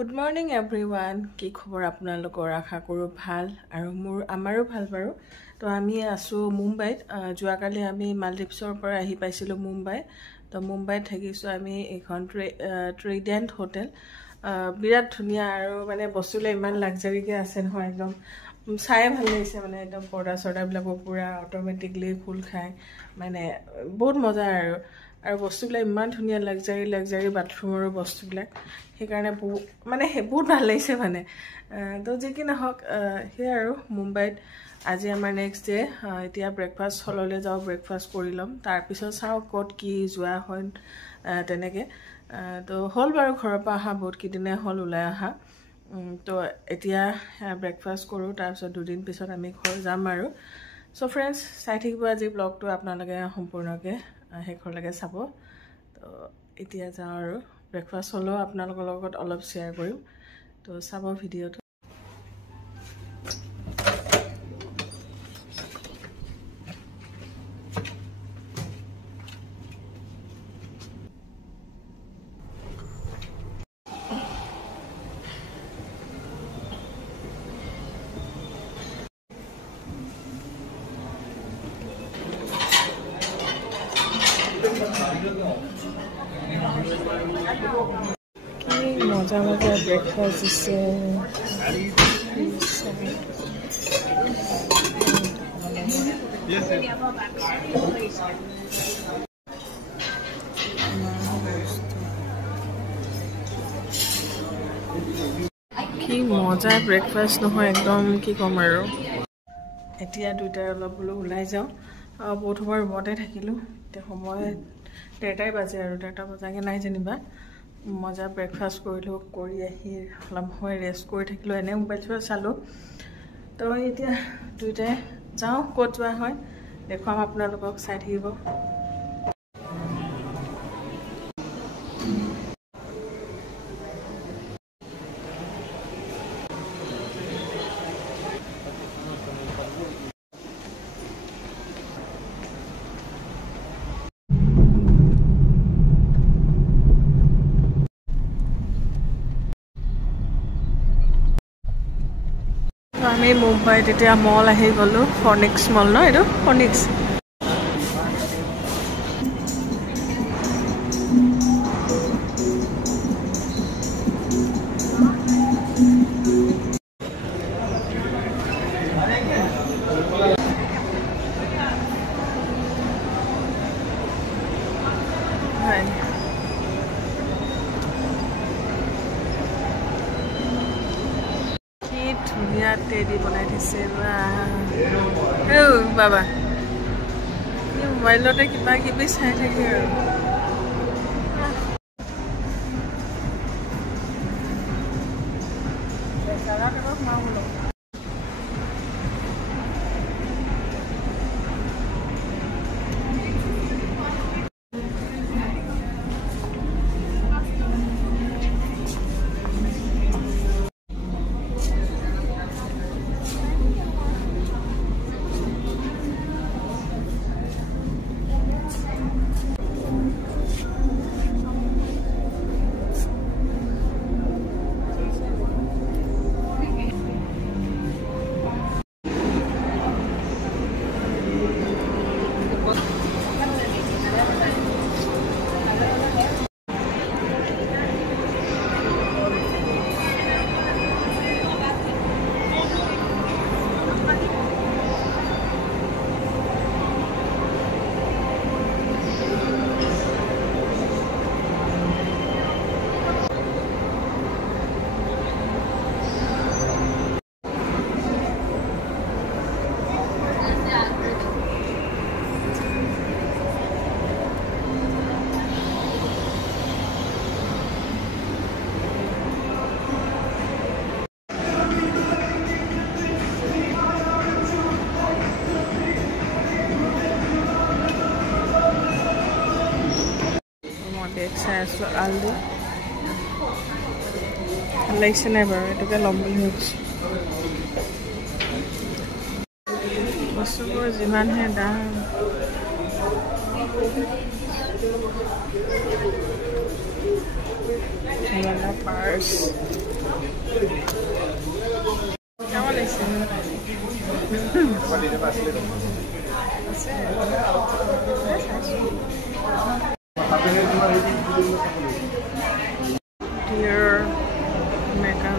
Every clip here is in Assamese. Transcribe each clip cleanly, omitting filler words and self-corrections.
Good morning everyone. কি খবৰ আপোনালোকৰ আশা কৰো ভাল আৰু আমাৰো ভাল বাৰু তো আমি আছো মুম্বাইত জুৱাকালি আমি মালদ্বীপছৰ পৰা আহি পাইছিলো মুম্বাই তো মুম্বাইত থাকিছো আমি এখন ট্ৰেডেন্ট হোটেল বিৰাট ধুনিয়া আৰু মানে বস্তুলে ইমান লাক্সাৰিকে আছে নহয় একদম চাই ভাল লাগিছে মানে একদম পৰ্দা সৰ্দা বিলাকো পুৰা অটোমেটিকলি খুল খায় মানে বহুত মজা আৰু বস্তুবিলাক ইমান ধুনিয়া লাক্সাৰি বাথৰুমৰ বস্তুবিলাক সেইকাৰণে মানে বহুত ভাল লাগিছে মানে তো যে কি নহওক হে আৰু মুম্বাইত আজি আমাৰ নেক্সট ডে এতিয়া ব্ৰেকফাষ্ট হললে যাও ব্ৰেকফাষ্ট কৰি লম তাৰ পিছত চাও কত কি যোৱা হয় তেনেকে তো হল বাৰু ঘৰৰ পৰা আহা বহুত কিদিনে হল উলাই আহা তো এতিয়া ব্ৰেকফাষ্ট কৰো তাৰ পিছত দুদিন পিছত আমি ঘৰ যাম আৰু সো फ्रेंड्स চাই থাকিব আজি ব্লগটো আপোনালোকে সম্পূৰ্ণকে হেখৰলৈকে চাব তো এতিয়া যাও আৰু ব্ৰেকফাষ্ট হলো আপোনালোকৰ লগত অলপ শেয়াৰ কৰিম তো চাব ভিডিওটো মজা মজা ব্ৰেকফাস্ট দিছে কি মজা ব্ৰেকফাস্ট নহয় একদম কি কম আৰু এতিয়া দুইটা অলপ বলো উলাই যাও বহুত সময় ৰুমতে থাকিলো তে সময় 1:30 বাজে আৰু 1:30 বজাকে নাই জানিবা মজা ব্ৰেকফাষ্ট কৰিলো কৰি আহি অলপ সময় ৰেষ্ট কৰি থাকিলো এনে মোবাইল চোৱা চালো তো এতিয়া দুইটাই যাও ক'ত যোৱা হয় দেখুৱাম আপোনালোকক চাই থাকিব আমি মুম্বাইত এতিয়া মল আহি গলো ফনিক্স মল ন এটো ফনিক্স ধুনিয়া টেডি বনাই দিছে বাবা মোবাইলতে কিবা কিবি চাই থাকে আৰু আলু লাগিছে নাই বাৰু এটোকে লম বুলি ভাবিছো বস্তুবোৰ যিমানহে দাম পাৰ্চ কেমন লাগছে Dear Mecca.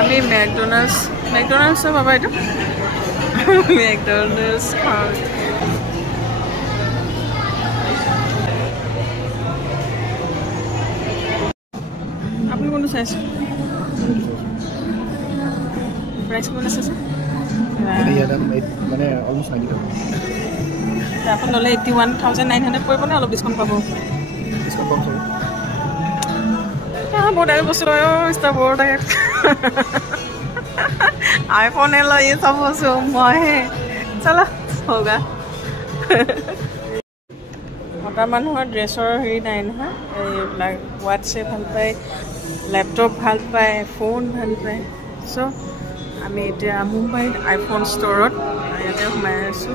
আমি ম্যাকডোনাল্ডস পাবা এইটো ম্যাকডোনাল্ডস খাওঁ আপুনি কোনটো চাইছে প্ৰাইচ কিমান আছে মানে অলমষ্ট 90 টকা আপুনি ল'লে 81,900 পৰিব নে অলপ ডিছকাউণ্ট পাব ডিছকাউণ্ট পাম চাগে बहुत आगे बस रहे हो इस तरह बोल रहे आईफोन है लो ये सब बस है चलो होगा मता मानुहर ड्रेसर हेरि नाइ নহয় এইবিলাক ওয়াটছে ভাল পায় ল্যাপটপ ভাল পায় ফোন ভাল পায় সো আমি এতিয়া মুম্বাইত আইফোন ষ্টৰত ইয়াতে সোমাই আছো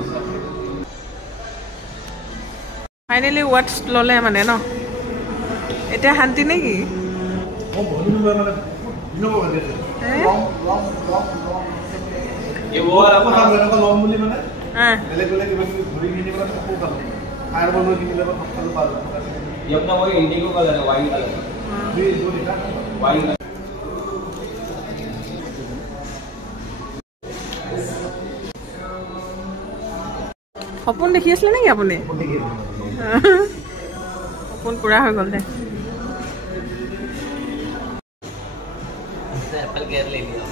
ফাইনালি ওয়াটছ ললে মানে ন এটা শান্তি নেকি ये वो आपको हम लोगों का लॉन्ग बोली मैंने हां बेले-बेले के बस घड़ी नहीं निकला तो खूब कलर फायर बोलो निकले तो कलर पार ये अपना वही इंडिगो कलर है वाइट कलर ये जो लिखा वाइट সপোন দেখি আছিল নেকি আপুনি সপোন পুৰা হৈ গল দে एप्पल केयर ले लिया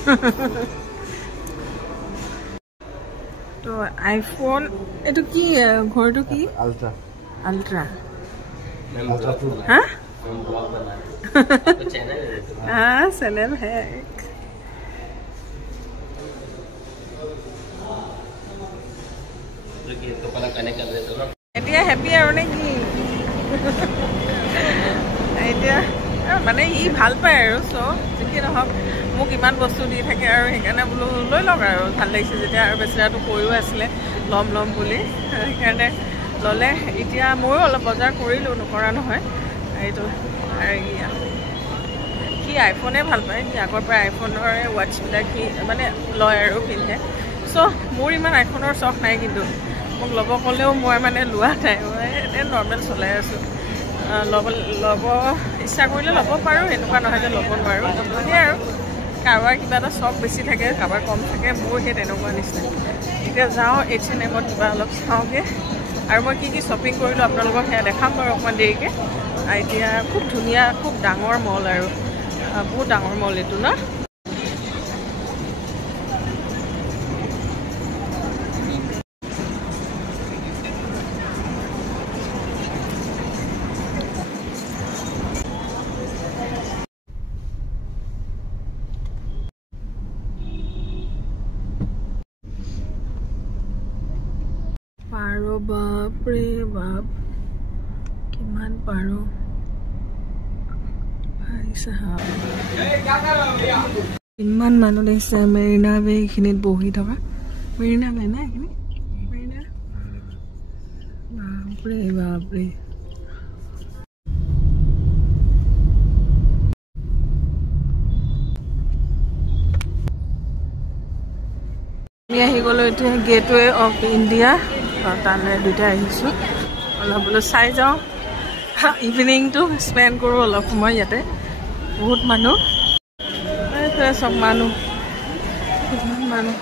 तो आईफोन एटू की घरटू की अल्ट्रा अल्ट्रा अल्ट्रा प्रो हां हम ब्लॉग बना तो चैनल है हां चैनल है तो ये तो पहले कनेक्ट कर देते हो ना एटिया हैप्पी आरो ने की एटिया মানে ই ভাল পায় আৰু সো যেকি নহক মোক ইমান বস্তু দি থাকে আৰু সেইকাৰণে বোলো লৈ লওক আৰু ভাল লাগিছে যেতিয়া আৰু বেছিৰাটো কৈও আছিলে লম বুলি সেইকাৰণে ললে এতিয়া ময়ো অলপ বজাৰ কৰিলো নকৰা নহয় এইটো আৰু কি আইফোনে ভাল পায় কি আগৰ পৰা আইফোনৰ ওয়াটচবিলাক কি মানে লয় আৰু পিন্ধে সো মোৰ ইমান আইফোনৰ চখ নাই কিন্তু মোক ল'ব ক'লেও মই মানে লোৱা নাই মই নৰ্মেল চলাই আছো লব ইচ্ছা কৰিলে ল'ব পাৰোঁ এনেকুৱা নহয় যে ল'ব নোৱাৰোঁ সেই আৰু কাৰোবাৰ কিবা এটা চখ বেছি থাকে কাৰোবাৰ কম থাকে মোৰ সেই তেনেকুৱা নিচিনা এতিয়া যাওঁ H&Mত কিবা অলপ চাওঁগৈ আৰু মই কি শ্বপিং কৰিলোঁ আপোনালোকক সেয়া দেখাম বাৰু অকণমান দেৰিকৈ এতিয়া খুব ধুনীয়া খুব ডাঙৰ মল আৰু বহুত ডাঙৰ মল এইটো ন पारो बाप रे बाप किमान पारो भाई साहब किमान मानु देखे मेरिना बे एखिनित बहि থকা मेरिना बे ना एखिनि मेरिना बाप रे আমি আহি গলো এতিয়া গেটৱে অফ ইণ্ডিয়া তালে দুটা আহিছো অলপ বোলো চাই যাওঁ ইভিনিংটো স্পেণ্ড কৰোঁ অলপ সময় ইয়াতে বহুত মানুহ চব মানুহ মানুহ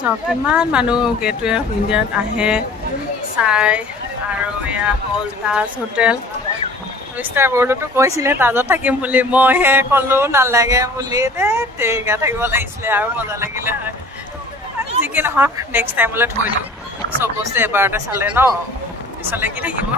সব কিমান মানুহ গেটৱে অফ ইণ্ডিয়াত আহে চাই আৰু এয়া হ'ল তাজ হোটেল মিষ্টাৰ বৰ্ডতো কৈছিলে তাজত থাকিম বুলি মইহে ক'লো নালাগে বুলি দেই টেকা থাকিব লাগিছিলে আৰু মজা লাগিলে হয় যিকি নহওক নেক্সট টাইমলৈ থৈ দিওঁ চব বস্তু এবাৰতে চালে ন পিছলৈ কি থাকিব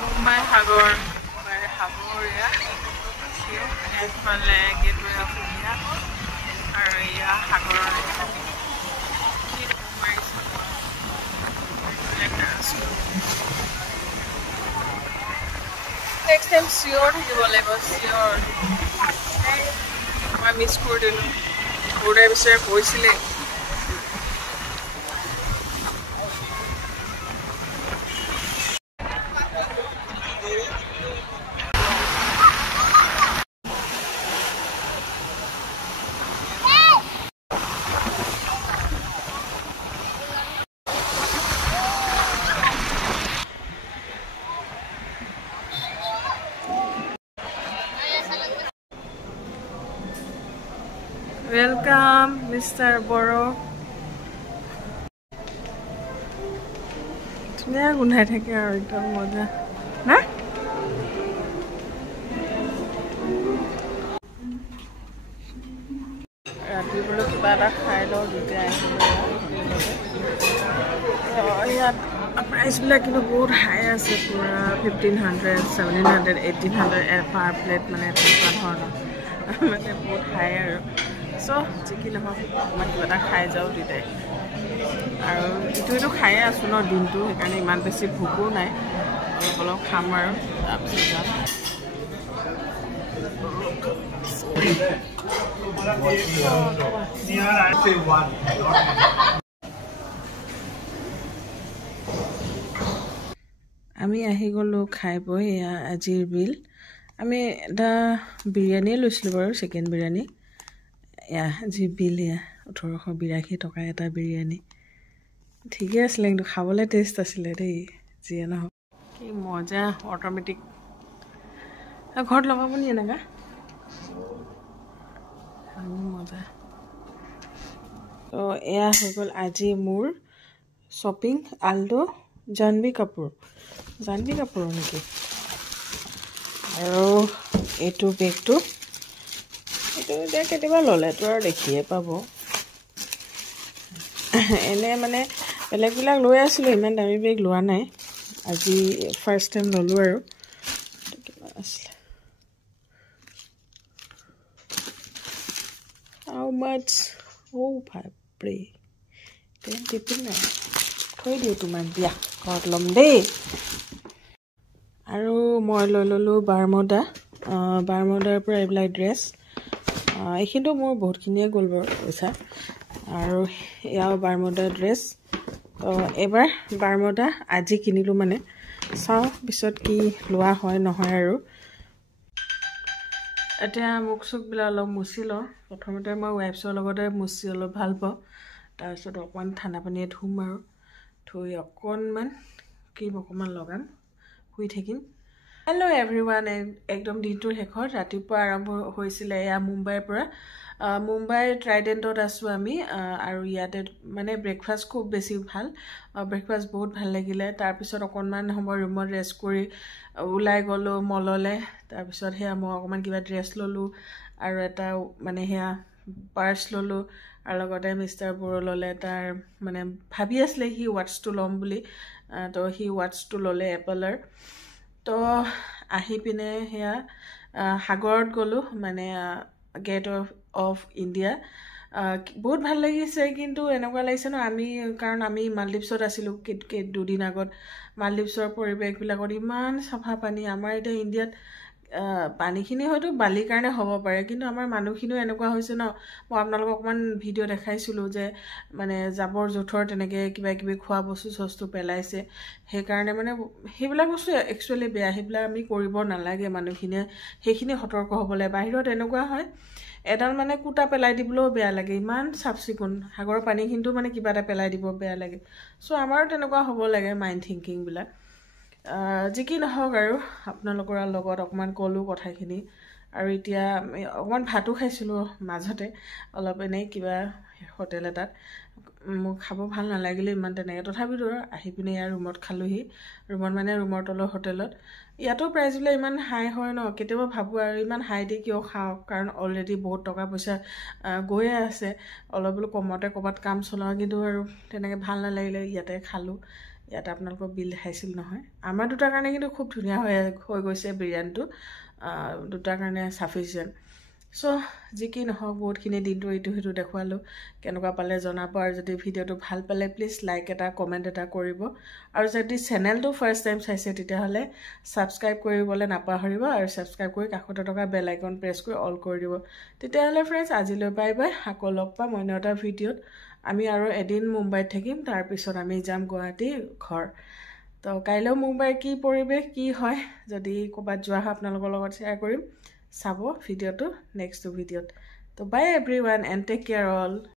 মুম্বাই সাগৰ সাগৰীয়া এইফালে গেটৱে অফ ইণ্ডিয়া আৰু এয়া সাগৰৰ নেক্সট টাইম চিয়'ৰ থাকিব লাগিব চিয়'ৰ মই মিছ কৰি দিলোঁ ঘূৰাই বিচাৰি কৈছিলে Welcome, Mr. Boro. ধুনীয়া গোন্ধাই থাকে আৰু একদম মজা না ৰাতিপুৱা কিবা এটা খাই লওঁ দুটাই আহিলে ইয়াত প্ৰাইচবিলাক কিন্তু বহুত হাই আছে পুৰা 1500, 1700, 1800 পাৰ প্লেট মানে তেনেকুৱা ধৰণৰ মানে বহুত হাই আৰু চ' যিকি নহওক অকণমান কিবা এটা খাই যাওঁ দুটাই আৰু ইটো খায়ে আছোঁ ন দিনটো সেইকাৰণে ইমান বেছি ভোকো নাই অলপ অলপ খাম আৰু তাৰপিছত যাম আমি আহি গ'লোঁ খাই বৈ এয়া আজিৰ বিল আমি এটা বিৰিয়ানীয়ে লৈছিলোঁ বাৰু চিকেন বিৰিয়ানী এয়া যি বিল এয়া 1882 টকা এটা বিৰিয়ানী ঠিকে আছিলে কিন্তু খাবলৈ টেষ্ট আছিলে দেই যিয়ে নহওক কি মজা অট'মেটিক ঘৰত লগাব নি এনেকা মজা তো এয়া হৈ গ'ল আজি মোৰ শ্বপিং আল্ডো জাহ্নৱী কাপুৰ নেকি আৰু এইটো বেগটো এইটো এতিয়া কেতিয়াবা ল'লেতো আৰু দেখিয়ে পাব এনে মানে বেলেগবিলাক লৈ আছিলোঁ ইমান দামী বেগ লোৱা নাই আজি ফাৰ্ষ্ট টাইম ল'লোঁ আৰু কিবা আছিলে হাউ মাছ বাপৰে টিপিল নাই থৈ দিওঁ তোমাক দিয়া ঘৰত ল'ম দেই আৰু মই লৈ ল'লোঁ বাৰ্মুডাৰ পৰা এইবিলাক ড্ৰেছ এইখিনিতো মোৰ বহুতখিনিয়ে গ'ল বাৰু পইচা আৰু এয়াও বাৰ্মুডাৰ ড্ৰেছ তো এইবাৰ বাৰ্মুডা আজি কিনিলোঁ মানে চাওঁ পিছত কি লোৱা হয় নহয় আৰু এতিয়া মুখ চুখবিলাক অলপ মুচি লওঁ প্ৰথমতে মই ৱাইপছৰ লগতে মুচি অলপ ভাল পাওঁ তাৰপিছত অকণমান ঠাণ্ডা পানীয়ে ধুম আৰু ধুই অকণমান ক্ৰীম অকণমান লগাম শুই থাকিম হেল্ল' এভৰিৱান একদম দিনটোৰ শেষত ৰাতিপুৱা আৰম্ভ হৈছিলে এয়া মুম্বাইৰ পৰা মুম্বাই ট্ৰাইডেণ্টত আছোঁ আমি আৰু ইয়াতে মানে ব্ৰেকফাষ্ট খুব বেছি ভাল ব্ৰেকফাষ্ট বহুত ভাল লাগিলে তাৰপিছত অকণমান সময় ৰুমত ৰেষ্ট কৰি ওলাই গ'লোঁ মললৈ তাৰপিছত সেয়া মই অকণমান কিবা ড্ৰেছ ল'লোঁ আৰু এটা মানে সেয়া পাৰ্চ ল'লোঁ আৰু লগতে মিষ্টাৰ বড়ো ল'লে তাৰ মানে ভাবি আছিলে সি ৱাটছটো ল'ম বুলি তো সি ৱাটছটো ল'লে এপলৰ তো আহি পিনে সেয়া সাগৰত গ'লোঁ মানে গেট অফ ইণ্ডিয়া বহুত ভাল লাগিছে কিন্তু এনেকুৱা লাগিছে ন কাৰণ আমি মালদ্বীপছত আছিলোঁ দুদিন আগত মালদ্বীপছৰ পৰিৱেশবিলাকত ইমান চাফা পানী আমাৰ এতিয়া ইণ্ডিয়াত পানীখিনি হয়তো বালিৰ কাৰণে হ'ব পাৰে কিন্তু আমাৰ মানুহখিনিও এনেকুৱা হৈছে ন মই আপোনালোকক অকণমান ভিডিঅ' দেখাইছিলোঁ যে মানে জাবৰ জোঁথৰ তেনেকৈ কিবা কিবি খোৱা বস্তু পেলাইছে সেইকাৰণে মানে সেইবিলাক বস্তু একচুৱেলি বেয়া সেইবিলাক আমি কৰিব নালাগে মানুহখিনিয়ে সেইখিনি সতৰ্ক হ'বলৈ বাহিৰত এনেকুৱা হয় এডাল মানে কুটা পেলাই দিবলৈও বেয়া লাগে ইমান চাফ চিকুণ সাগৰৰ পানীখিনিতো মানে কিবা এটা পেলাই দিব বেয়া লাগে চ' আমাৰো তেনেকুৱা হ'ব লাগে মাইণ্ড থিংকিংবিলাক যি কি নহওক আৰু আপোনালোকৰ লগত অকণমান ক'লোঁ কথাখিনি আৰু এতিয়া অকণমান ভাতো খাইছিলোঁ মাজতে অলপ এনেই কিবা হোটেল এটাত মোক খাব ভাল নালাগিলে ইমান তেনেকৈ তথাপিতো আহি পিনে ইয়াৰ ৰুমত খালোঁহি ৰুমত মানে ৰুমৰ তলৰ হোটেলত ইয়াতো প্ৰাইচবিলাক ইমান হাই হয় ন কেতিয়াবা ভাবোঁ আৰু ইমান হাই দি কিয় খাওঁ কাৰণ অলৰেডি বহুত টকা পইচা গৈয়ে আছে অলপ বোলো কমতে ক'ৰবাত কাম চলাওঁ কিন্তু আৰু তেনেকৈ ভাল নালাগিলে ইয়াতে খালোঁ ইয়াতে আপোনালোকৰ বিল দেখাইছিল নহয় আমাৰ দুটাৰ কাৰণে কিন্তু খুব ধুনীয়া হৈ গৈছে বিৰিয়ানীটো দুটাৰ কাৰণে চাফিচিয়েণ্ট চ' যি কি নহওক বহুতখিনি দিনটো এইটো সেইটো দেখুৱালোঁ কেনেকুৱা পালে জনাব আৰু যদি ভিডিঅ'টো ভাল পালে প্লিজ লাইক এটা কমেণ্ট এটা কৰিব আৰু যদি চেনেলটো ফাৰ্ষ্ট টাইম চাইছে তেতিয়াহ'লে ছাবস্ক্ৰাইব কৰিবলৈ নাপাহৰিব আৰু ছাবস্ক্ৰাইব কৰি কাষতে থকা বেল আইকন প্ৰেছ কৰি অল কৰি দিব তেতিয়াহ'লে ফ্ৰেণ্ডছ আজিলৈ বাই বাই আকৌ লগ পাম অন্য এটা ভিডিঅ'ত আমি আৰু এদিন মুম্বাইত থাকিম তাৰপিছত আমি যাম গুৱাহাটী ঘৰ তো কাইলৈও মুম্বাইৰ কি পৰিৱেশ কি হয় যদি ক'ৰবাত যোৱা হয় আপোনালোকৰ লগত শ্বেয়াৰ কৰিম চাব ভিডিঅ'টো নেক্সট ভিডিঅ'ত তো bye everyone and take care all